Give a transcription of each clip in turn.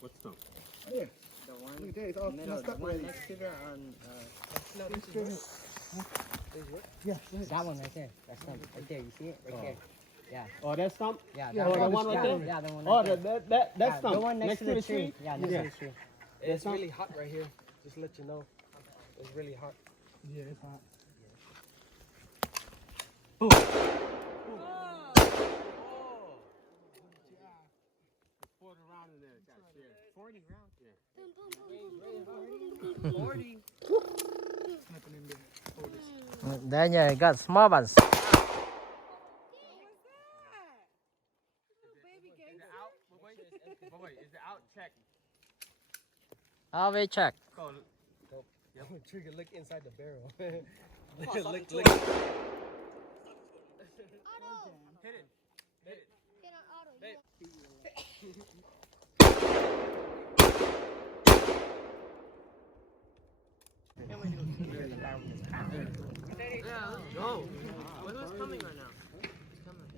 What stump? Yeah. The one, Look at that. It's all middle, messed the up one already. next to the Yeah. that one right there. That stump right there. You see it right there? Yeah. Oh, that stump? Yeah. Yeah, That Oh, the one right there? Yeah, the one. Oh, Right there. that Yeah, stump. the one next to the tree. Yeah, next Yeah. to the tree. It's really hot right here. Just to let you know. It's really hot. Yeah, it's hot. Boom. Around in there, 40 rounds? Yeah. 40. Nothing in there. Hold this. There you got small ones. Is it out? Wait, is it out? Check. Always check. Go. Trigger, look inside the barrel. look. Hit it. Get on auto. Go. Who's coming right now?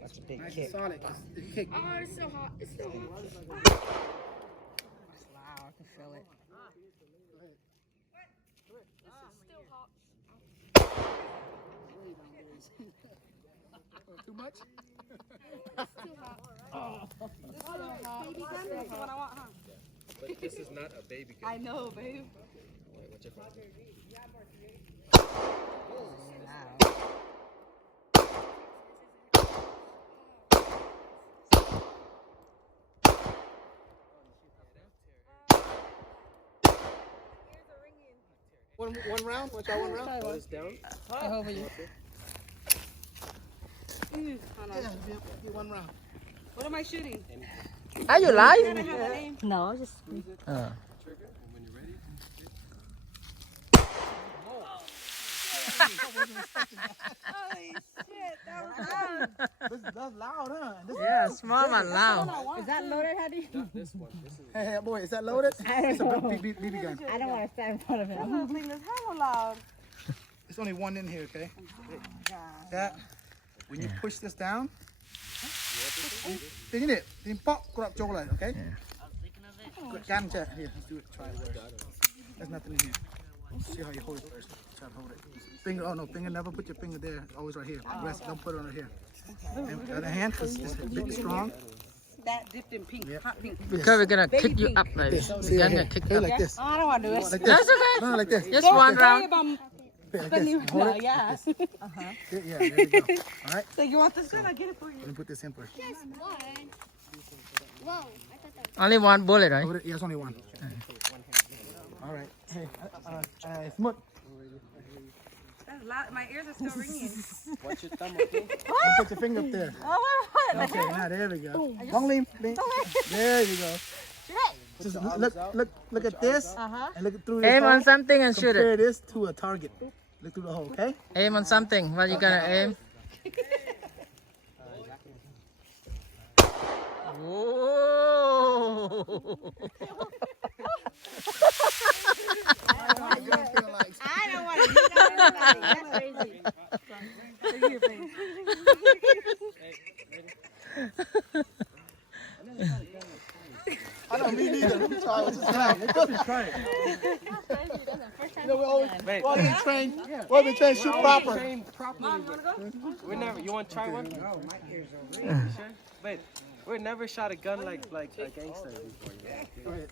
That's a big Nice kick. and solid. It's kick. Oh, it's so hot. It's so hot. It's loud. I can feel it. This is still hot. Too much? It's too hot. It's still hot. Baby gun? That's what I want, huh? But this is not a baby gun. I know, babe. Wait, what's your phone? One round? Want y'all one round? Hold this down. Over you. Hold on. Yeah, get one round. What am I shooting? Are you Can live? I have a name? No, just. Trigger, and when you're ready, Holy shit, that was loud. That's loud, huh? This Yeah, small one loud. Is that loaded, Hattie? not this one. This is Hey, boy, is that loaded? It's a BB gun. I don't want to stand in front of That him. little thing is hella loud. There's only one in here, okay? That, when you push this down, then it, then pop, grab chocolate, okay? Can check. Here, let's do it. Try it first. There's nothing in here. See how you hold it first. Try to hold it. Finger, oh no, finger, never put your finger there. Always right here. Rest, don't put it on here. And the other hand, because it's big, strong. That dipped in pink, Yep. hot pink. Because we're gonna kick you up, baby. This. We're See right gonna here. kick Hey, you up. like this. Oh, I don't want to do it. Like this. That's okay. No, like this. Just one round. Like Spending this. right Hold now, it. yeah. Yeah, there you go. All right. So you want this gun? I'll get it for you. Let me put this in first. Just one. Whoa, I thought that Only one bullet, right? Hold it. Yeah, it's only one. All right. Hey, Smut. That's loud. My ears are still ringing. watch your thumb, okay? Don't put your finger up there. Oh, what? Okay, now there we go. Long lean. There you go. Just look at this and look through this Aim hole. on something and shoot it. Compare this to a target. Look through the hole, okay? Aim on something. What you gonna aim? Whoa! I don't want to do that. That's crazy. Look at your face. I don't mean neither. Let me try it. Let me try it. You know, we always been trained. We've been trained to shoot proper. Trained properly. We never. You want to try one? No, my ears are ringing. Sure. Wait, we never shot a gun like a gangster before. Go ahead.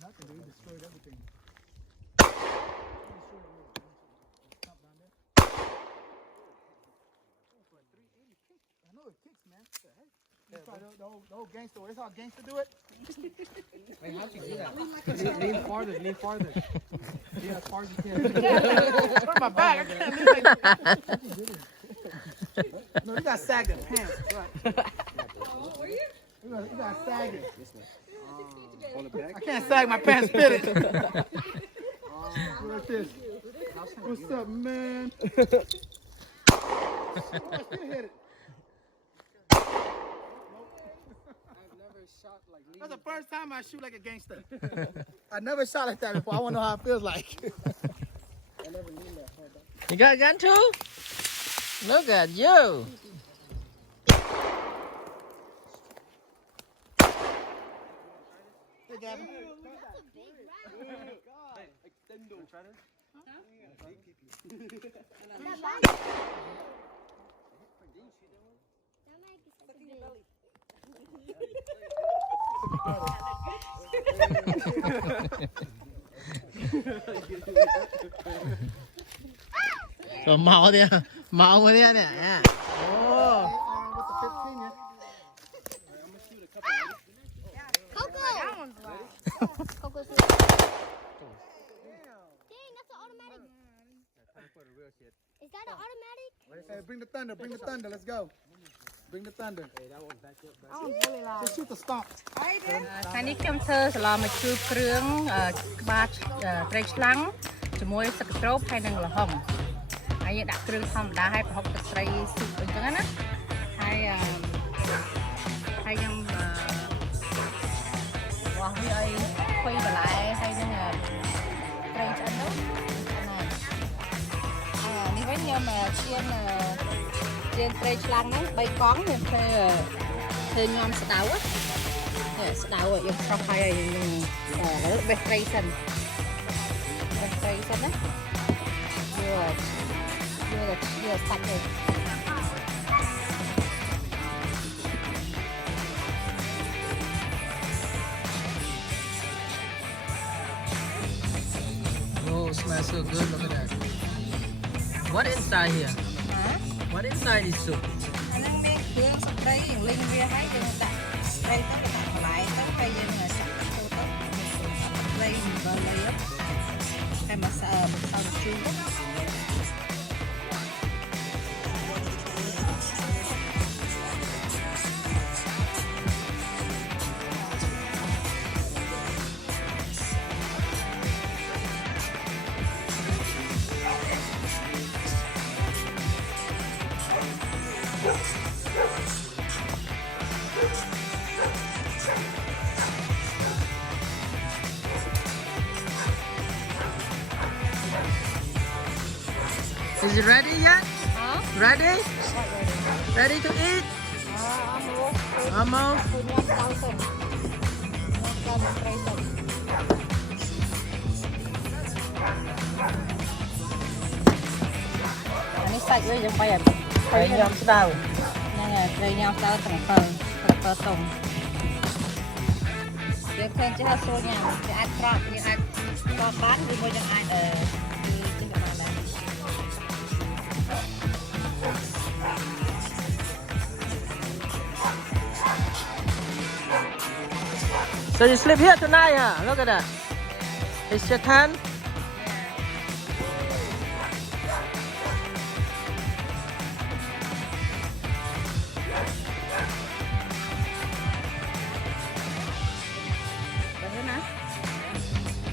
Nothing, dude. Destroyed everything. I know it kicks, man. What the heck? That's why the old gangster. That's how gangster do it. Wait, how'd you do that? Lean farther. Lean farther. Yeah, as far as you can. Turn my back. I can't leave like No, you got sagged in pants. Right. You got sagged. On the back. I can't sag my pants fitted. Look at this. What's up, man? Oh, I still hit it. I've never shot like That's the first time I shoot like a gangster. I never shot like that before. I want to know how it feels like. You got a gun too? Look at you. Hey, Gavin. Rồi màu đi, màu đi nè. Oh. Coco. Dang, that's an automatic. Is that an automatic? Hey, bring the thunder. Bring the thunder. Let's go. Bring the thunder. That one's really loud. Just shoot the stomp. ថ្ងៃនេះខ្ញុំធ្វើសាឡមកជូរគ្រឿងក្បាលត្រីឆ្លាំងជាមួយសឹកក្រូបហើយនិងល្ហុងហើយយើងដាក់គ្រឿងធម្មតាហើយប្រហុកទឹកត្រីស៊ុបអញ្ចឹងណាហើយខ្ញុំវាស់វាឲ្យខ្វៃបន្លែហើយនឹងត្រីឆ្អិននោះនេះវិញខ្ញុំជៀនត្រីឆ្លាំងហ្នឹង3កង់ខ្ញុំធ្វើញ៉ាំស្ដៅស្ដៅយកស្រស់ហើយយើងបេះត្រីសិនបេះត្រីសិនណាយកសាច់ទៅ Oh, smells so good. Look at that. What inside here? What inside this soup? អាហ្នឹងមានគ្រឿងសត្រីលីងវាហើយយើងដាក់ត្រីទៅដាក់បន្លែទៅហើយយើងសាក់ចូលទៅត្រីអំបិលហើយមកសើជូរ Is it ready yet? Huh? Ready? Ready to eat? Almost. អានេះសាច់វិញយើងបាយឲ្យត្រីញ៉ាំស្ដៅហ្នឹងហើយត្រីញ៉ាំស្ដៅទាំង7ទុំយើងឃើញចេះស្រួលញ៉ាំគេអាចប្រក់យើងអាចបបបានឬមួយយើងអាចជិះបានដែរ So you sleep here tonight, huh? Look at that. It's your tent.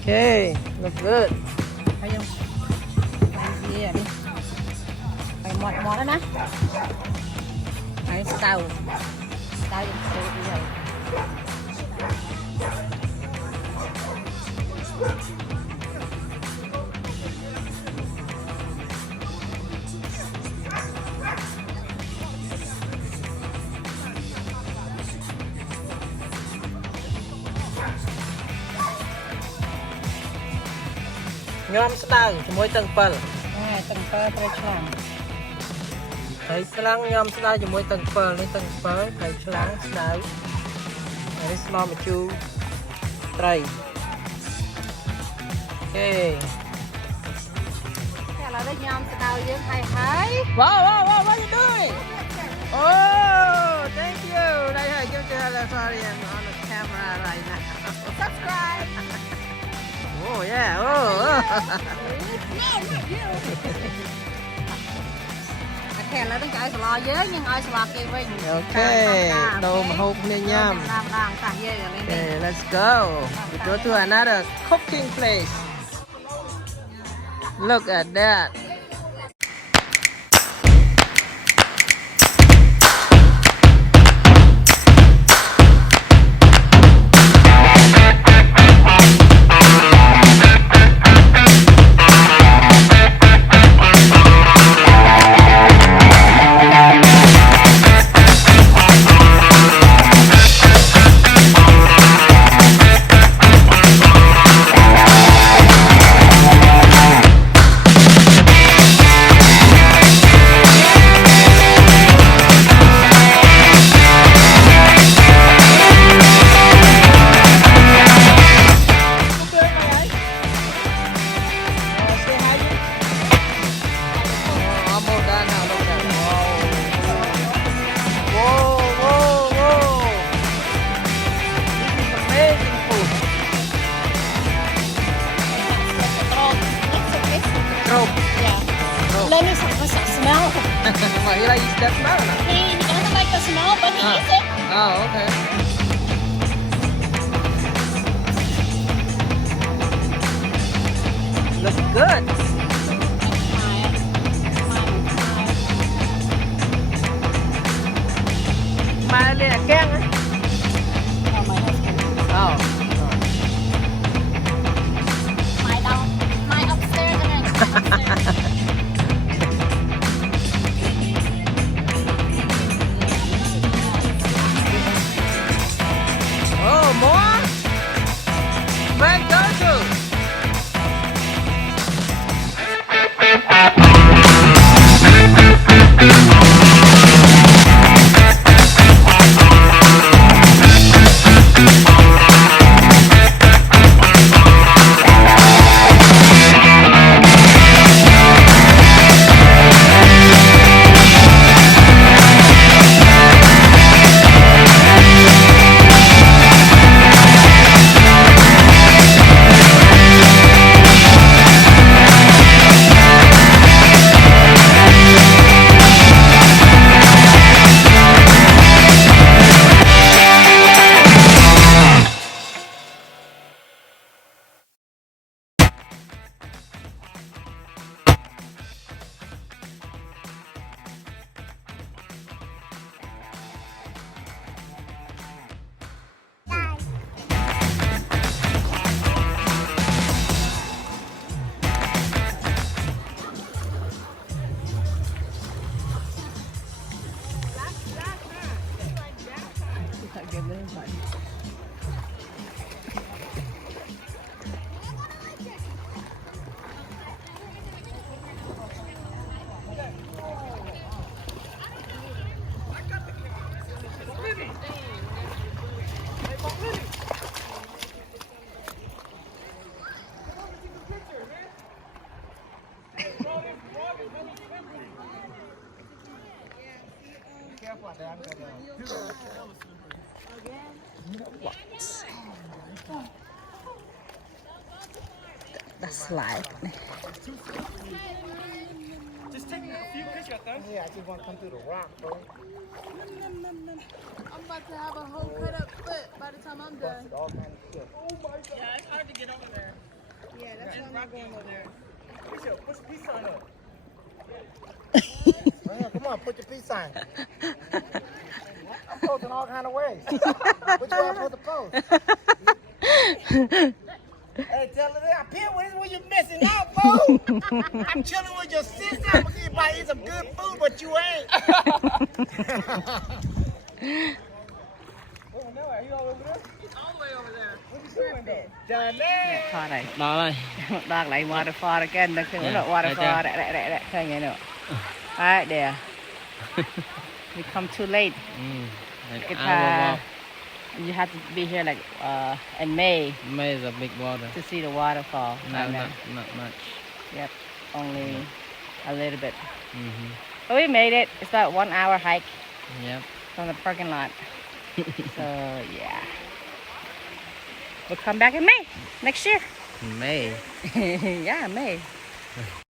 Okay, look good. ហើយយើងបាយវានេះបាយមាត់ណាហើយស្ដៅយើងធ្វើវាហើយ ញ៉ាំស្ដៅជាមួយទឹក7 ទឹក7ត្រីឆ្លាំង ត្រីឆ្លាំងញ៉ាំស្ដៅជាមួយទឹក7នេះទឹក7ត្រីឆ្លាំងស្ដៅនេះស្មោម្ជូរត្រីអូខេ តែឥឡូវនេះញ៉ាំស្ដៅយើងហើយ Wow, what are you doing? Oh, thank you. Đây là give to the sorry I'm on the camera right now. Subscribe. Oh yeah. Oh. Ok, là đến cái sò dế nhưng ai sò kia với. Okay. Đồ mà hộp nha nhâm. Okay, let's go. We go to another cooking place. Look at that. Well, he likes that smell or not? He doesn't like the smell, but he eats it. Oh, okay. Looks good. Mà đây là keng á. Oh, my husband. Oh. My upstairs and then upstairs. Oh, more? Where go to? That's live. Just take a few pictures, though. Yeah, I just want to come through the rock, bro. I'm about to have a whole cut up foot by the time I'm done. All kind of stuff. Yeah, it's hard to get over there. Yeah, that's why I'm not going over there. Push the peace sign up. Come on, put your peace sign. I'm posting all kind of ways. Which way I'm supposed to post? Hey, tell her that. Up here, where you missing out, bro? I'm chilling with your sister. I'm gonna get by eat some good food, but you ain't. Oh, no, are you all over there? All the way over there. What you doing, though? Down there. Kho này. Đó đây. Đang lấy waterfall again. Đang kêu nó waterfall. Đấy. Thấy nghe nữa. Đấy, there. We come too late. It, you have to be here like in May May is a big water. to see the waterfall. No, not much. Yep, only a little bit. But we made it. It's about 1 hour hike Yep. from the parking lot. So yeah, we'll come back in May next year. May. Yeah, May.